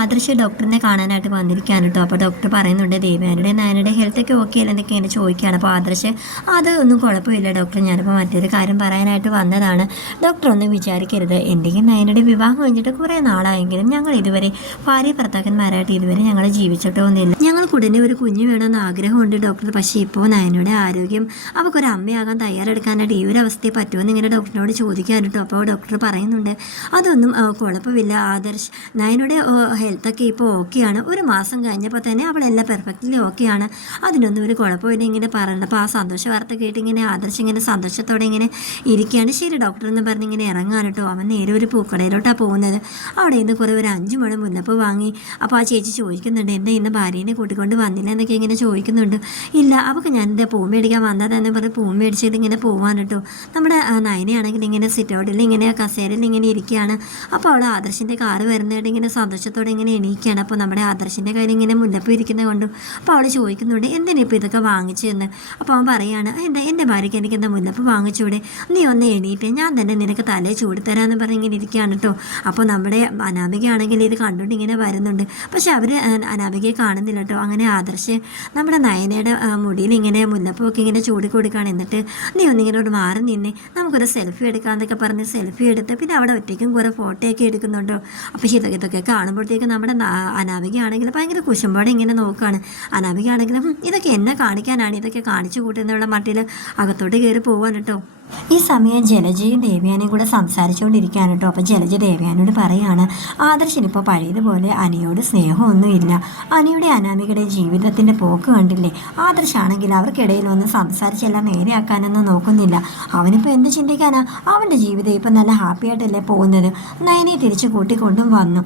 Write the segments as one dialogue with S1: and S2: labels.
S1: ആദർശ് ഡോക്ടറിനെ കാണാനായിട്ട് വന്നിരിക്കുകയാണ് കേട്ടോ. അപ്പോൾ ഡോക്ടർ പറയുന്നുണ്ട് ദേവയാനുടെ നയനയുടെ ഹെൽത്തൊക്കെ ഓക്കെ അല്ല എന്നൊക്കെ ഇങ്ങനെ ചോദിക്കുകയാണ്. അപ്പോൾ ആദർശ് അത് ഒന്നും കുഴപ്പമില്ല ഡോക്ടർ ഞാനിപ്പോൾ മറ്റൊരു കാര്യം പറയാനായിട്ട് വന്നതാണ്. ഡോക്ടർ ഒന്നും വിചാരിക്കരുത്. എന്തെങ്കിലും നയനയുടെ വിവാഹം കഴിഞ്ഞിട്ട് കുറേ നാളായെങ്കിലും ഞങ്ങൾ ഇതുവരെ ഭാര്യ ഭർത്താക്കന്മാരായിട്ട് ഇതുവരെ ഞങ്ങൾ ജീവിച്ചിട്ടോ ഒന്നുമില്ല ഞങ്ങൾക്ക് ഉടനെ ഒരു കുഞ്ഞ് വേണമെന്ന് ആഗ്രഹമുണ്ട് ഡോക്ടർ. പക്ഷേ ഇപ്പോൾ നയനയുടെ ആരോഗ്യം അവൾക്കൊരു അമ്മയാകാൻ തയ്യാറെടുക്കാനായിട്ട് ഈ ഒരു അവസ്ഥയെ പറ്റുമെന്ന് ഇങ്ങനെ ഡോക്ടറിനോട് ചോദിക്കാൻ കേട്ടോ അപ്പോൾ ഡോക്ടർ പറയുന്നുണ്ട്. അതൊന്നും കുഴപ്പമില്ല. ആദർശ് നയനയുടെ ഹെൽത്തൊക്കെ ഇപ്പോൾ ഓക്കെയാണ്. ഒരു മാസം കഴിഞ്ഞപ്പോൾ തന്നെ അവളെല്ലാം പെർഫെക്റ്റ്ലി ഓക്കെയാണ്. അതിനൊന്നും ഒരു കുഴപ്പമില്ല ഇങ്ങനെ പറയണ്ട അപ്പോൾ ആ സന്തോഷ വാർത്ത കേട്ട് ഇങ്ങനെ ആദർശ് ഇങ്ങനെ സന്തോഷത്തോടെ ഇങ്ങനെ ഇരിക്കുകയാണ്. ശരി ഡോക്ടർ എന്ന് പറഞ്ഞ് ഇങ്ങനെ ഇറങ്ങാൻ കേട്ടോ അവൻ നേരെ ഒരു പൂക്കടയിലോട്ടാണ് പോകുന്നത്. അവിടെ നിന്ന് കുറേ ഒരു അഞ്ച് മുഴം മുല്ലപ്പ് വാങ്ങി. അപ്പോൾ ആ ചേച്ചി ചോദിക്കുന്നുണ്ട് എന്റെ ഇന്ന് ഭാര്യനെ കൂട്ടിക്കൊണ്ട് വന്നില്ല എന്നൊക്കെ ഇങ്ങനെ ചോദിക്കുന്നുണ്ട്. ഇല്ല അവൾക്ക് ഞാൻ എന്റെ പൂ മേടിക്കാൻ വന്നതെന്ന് പറഞ്ഞ് പൂ മേടിച്ചിട്ട് ഇങ്ങനെ പോവാൻ കേട്ടോ നമ്മുടെ നയനയാണെങ്കിൽ ഇങ്ങനെ സിറ്റൗട്ടിൽ ഇങ്ങനെ കസേരയിൽ ഇങ്ങനെ ഇരിക്കുകയാണ്. അപ്പോൾ അവൾ ആദർശിന്റെ കാറ് വരുന്നതായിട്ട് ഇങ്ങനെ സന്തോഷത്തോടെ ഇങ്ങനെ എണീക്കുകയാണ്. അപ്പോൾ നമ്മുടെ ആദർശിന്റെ കയ്യിൽ ഇങ്ങനെ മുല്ലപ്പ് ഇരിക്കുന്നത് കൊണ്ടും. അപ്പോൾ അവൾ ചോദിക്കുന്നുണ്ട് എന്തിനാ ഇപ്പോൾ ഇതൊക്കെ വാങ്ങിച്ചതെന്ന്? അപ്പോൾ അവൻ പറയാണ് എന്റെ എന്റെ ഭാര്യയ്ക്ക് എനിക്ക് എന്താ മുല്ലപ്പ് വാങ്ങിച്ചൂടെ? നീ ഒന്ന് എണീറ്റ് ഞാൻ തന്നെ നിനക്ക് തലേ ചൂടിത്തരാമെന്ന് പറഞ്ഞ് ഇങ്ങനെ ഇരിക്കുകയാണ് കേട്ടോ. അപ്പോൾ നമ്മുടെ അനാമികയാണെങ്കിൽ ഇത് കണ്ടുകൊണ്ട് ഇങ്ങനെ വരുന്നുണ്ട്. പക്ഷെ അവർ അനാമികയെ കാണുന്നില്ല കേട്ടോ. അങ്ങനെ ആദർശ് നമ്മുടെ നയനയുടെ മുടിയിൽ ഇങ്ങനെ മുല്ലപ്പൊക്കെ ഇങ്ങനെ ചൂടി കൊടുക്കുകയാണ്. എന്നിട്ട് നീ ഒന്നിങ്ങനോട് മാറി നിന്നെ. നമുക്കൊരു സെൽഫി എടുക്കാമെന്നൊക്കെ പറഞ്ഞ് സെൽഫി എടുത്ത് പിന്നെ അവിടെ ഒറ്റയ്ക്കും കുറേ ഫോട്ടോയൊക്കെ എടുക്കുന്നുണ്ടോ? അപ്പോൾ ഇതൊക്കെ ഇതൊക്കെ കാണുമ്പോഴത്തേക്ക് നമ്മുടെ അനാവികയാണെങ്കിൽ ഭയങ്കര കുശുമ്പോടെ ഇങ്ങനെ നോക്കുകയാണ് അനാമികയാണെങ്കിലും "ഹും, ഇതൊക്കെ എന്നെ കാണിക്കാനാണ്. ഇതൊക്കെ കാണിച്ചു കൂട്ടുന്നുള്ള മട്ടിൽ അകത്തോട്ട് കയറി പോകാൻ കേട്ടോ ഈ സമയം ജലജയും ദേവ്യാനയും കൂടെ സംസാരിച്ചുകൊണ്ടിരിക്കുകയാണ് കേട്ടോ. അപ്പോൾ ജലജ ദേവ്യാനോട് പറയാണ് ആദർശിനിപ്പോൾ പഴയതുപോലെ അനിയോട് സ്നേഹമൊന്നുമില്ല. അനിയുടെ അനാമികയുടെ ജീവിതത്തിന്റെ പോക്ക് കണ്ടില്ലേ? ആദർശാണെങ്കിൽ അവർക്കിടയിൽ ഒന്ന് സംസാരിച്ചെല്ലാം നേരെയാക്കാനൊന്നും നോക്കുന്നില്ല. അവനിപ്പോൾ എന്ത് ചിന്തിക്കാനാ? അവന്റെ ജീവിതം ഇപ്പം നല്ല ഹാപ്പി ആയിട്ടല്ലേ പോകുന്നത്? നയനെ തിരിച്ച് കൂട്ടിക്കൊണ്ടും വന്നു.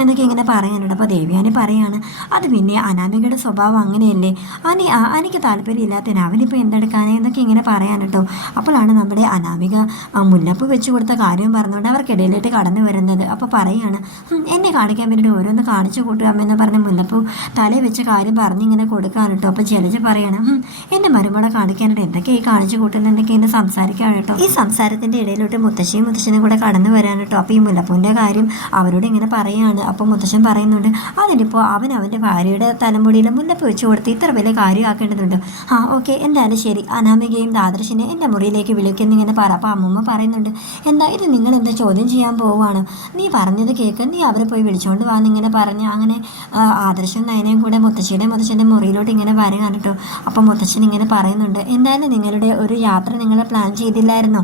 S1: എന്നൊക്കെ ഇങ്ങനെ പറയാനുണ്ട്. അപ്പോൾ ദേവ്യാനി പറയാണ് അത് പിന്നെ അനാമികയുടെ സ്വഭാവം അങ്ങനെയല്ലേ? അനി അനിക്ക് താല്പര്യമില്ലാത്തതിന് അവനിപ്പോൾ എന്തെടുക്കാനേ? എന്നൊക്കെ ഇങ്ങനെ പറയാൻ അപ്പോഴാണ് നമ്മുടെ അനാമിക മുല്ലപ്പ് വെച്ചു കൊടുത്ത കാര്യം പറഞ്ഞുകൊണ്ട് അവർക്കിടയിലേക്ക് കടന്നു വരുന്നത്. അപ്പോൾ പറയാണ് എന്നെ കാണിക്കാൻ വേണ്ടിയിട്ട് ഓരോന്ന് കാണിച്ചു കൂട്ടുകാമെന്ന് പറഞ്ഞ് മുല്ലപ്പൂ തലയിൽ വെച്ച കാര്യം പറഞ്ഞിങ്ങനെ കൊടുക്കാൻ കേട്ടോ. അപ്പോൾ ജലജ പറയണം "ഹും, എന്റെ മരുമകളെ കാണിക്കാനായിട്ട് എന്തൊക്കെ ഈ കാണിച്ചു കൂട്ടുന്നത് എന്തൊക്കെ എന്നെ സംസാരിക്കാൻ കേട്ടോ? ഈ സംസാരത്തിന്റെ ഇടയിലോട്ട് മുത്തശ്ശിയും മുത്തശ്ശനും കൂടെ കടന്നു വരാൻ കേട്ടോ. അപ്പോൾ ഈ മുല്ലപ്പൂവിന്റെ കാര്യം അവരോട് ഇങ്ങനെ പറയാണ്. അപ്പോൾ മുത്തശ്ശൻ പറയുന്നുണ്ട് അതിനിപ്പോൾ അവൻ അവന്റെ ഭാര്യയുടെ തലമുടിയിൽ മുല്ലപ്പ് വെച്ച് കൊടുത്ത് ഇത്ര വലിയ കാര്യമാക്കേണ്ടതുണ്ട്. ആ ഓക്കെ എന്തായാലും ശരി. അനാമികയും ദാദർശിനെ എന്റെ മുറിയിലേക്ക് വിളിക്കുന്നിങ്ങനെ പറ. അപ്പോൾ അമ്മൂമ്മ പറയുന്നുണ്ട് എന്തായാലും നിങ്ങൾ എന്താ ചോദ്യം ചെയ്യാൻ പോവുകയാണ് നീ പറഞ്ഞത് കേൾക്ക് നീ അവരെ പോയി വിളിച്ചുകൊണ്ട് വാ എന്നിങ്ങനെ പറഞ്ഞ് അങ്ങനെ ആദർശം നയനയും കൂടെ മുത്തശ്ശിയുടെ മുത്തശ്ശന്റെ മുറിയിലോട്ട് ഇങ്ങനെ വരികയാണ് കേട്ടോ അപ്പോൾ മുത്തശ്ശൻ ഇങ്ങനെ പറയുന്നുണ്ട് എന്തായാലും നിങ്ങളുടെ ഒരു യാത്ര നിങ്ങൾ പ്ലാൻ ചെയ്തില്ലായിരുന്നോ?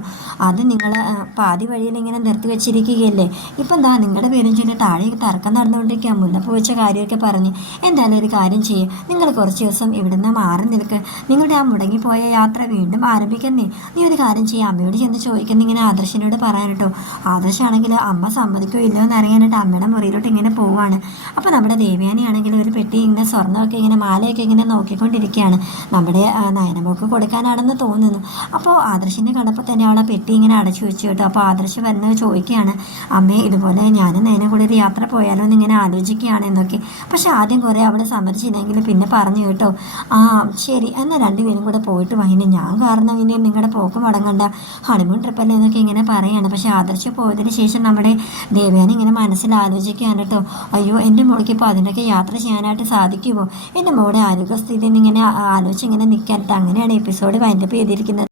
S1: അത് നിങ്ങൾ പാതി വഴിയിൽ ഇങ്ങനെ നിർത്തി വെച്ചിരിക്കുകയല്ലേ? ഇപ്പം എന്താ നിങ്ങളുടെ പേരും ചൊല്ലി താഴെ തർക്കം നടന്നുകൊണ്ടിരിക്കുക മുല്ലപ്പൂ വെച്ച കാര്യമൊക്കെ പറഞ്ഞ് എന്തായാലും ഒരു കാര്യം ചെയ്യുക നിങ്ങൾ കുറച്ച് ദിവസം ഇവിടുന്ന് മാറി നിൽക്ക്. നിങ്ങളുടെ ആ മുടങ്ങിപ്പോയ യാത്ര വീണ്ടും ആരംഭിക്കുന്നേ. നീ ഒരു കാര്യം ചെയ്യുക അമ്മയോട് ചെന്ന് ചോദിക്കുന്ന. ഇങ്ങനെ ആദർശനോട് പറയാൻ കേട്ടോ. ആദർശാണെങ്കിൽ അമ്മ സമ്മതിക്കോ ഇല്ലയോ എന്ന് അറിയാനായിട്ട് അമ്മയുടെ മുറിയിലോട്ട് ഇങ്ങനെ പോവാണ്. അപ്പോൾ നമ്മുടെ ദേവയാനിയാണെങ്കിൽ ഒരു പെട്ടി ഇങ്ങനെ സ്വർണമൊക്കെ ഇങ്ങനെ മാലയൊക്കെ ഇങ്ങനെ നോക്കിക്കൊണ്ടിരിക്കുകയാണ്. നമ്മുടെ നയനമ്മക്ക് കൊടുക്കാനാണെന്ന് തോന്നുന്നു. അപ്പോൾ ആദർശിനെ കണ്ടപ്പോൾ തന്നെ അവളെ പെട്ടി ഇങ്ങനെ അടച്ചു വെച്ചു കേട്ടോ. അപ്പോൾ ആദർശ് വരുന്ന ചോദിക്കുകയാണ് അമ്മേ ഇതുപോലെ ഞാനും നയനെ കൂടി ഒരു യാത്ര പോയാലോ എന്ന് ഇങ്ങനെ ആലോചിക്കുകയാണ് എന്നൊക്കെ. പക്ഷെ ആദ്യം കുറേ അവിടെ സമ്മതിച്ചില്ലെങ്കിൽ പിന്നെ പറഞ്ഞു കേട്ടോ ആ ശരി എന്നാൽ രണ്ടുപേരും കൂടെ പോയിട്ട് വൈകുന്നേ ഞാൻ കാരണം ഇനി നിങ്ങളുടെ പോക്ക് മുടങ്ങണ്ട ഹണിമൂൺ ട്രിപ്പല്ലേ എന്നൊക്കെ ഇങ്ങനെ പറയാണ്. പക്ഷെ ആദർശ് പോയതിന് ശേഷം നമ്മുടെ ദേവേനെ ഇങ്ങനെ മനസ്സിൽ ആലോചിക്കുകയാണ് കേട്ടോ അയ്യോ എന്റെ മോൾക്ക് ഇപ്പോൾ അതിനൊക്കെ യാത്ര ചെയ്യാനായിട്ട് സാധിക്കുമോ? എന്റെ മോടെ ആരോഗ്യസ്ഥിതി ഇങ്ങനെ ആലോചിച്ച് ഇങ്ങനെ നിൽക്കാനായിട്ട് അങ്ങനെയാണ് എപ്പിസോഡ് വൈൻഡപ്പ് ചെയ്തിരിക്കുന്നത്.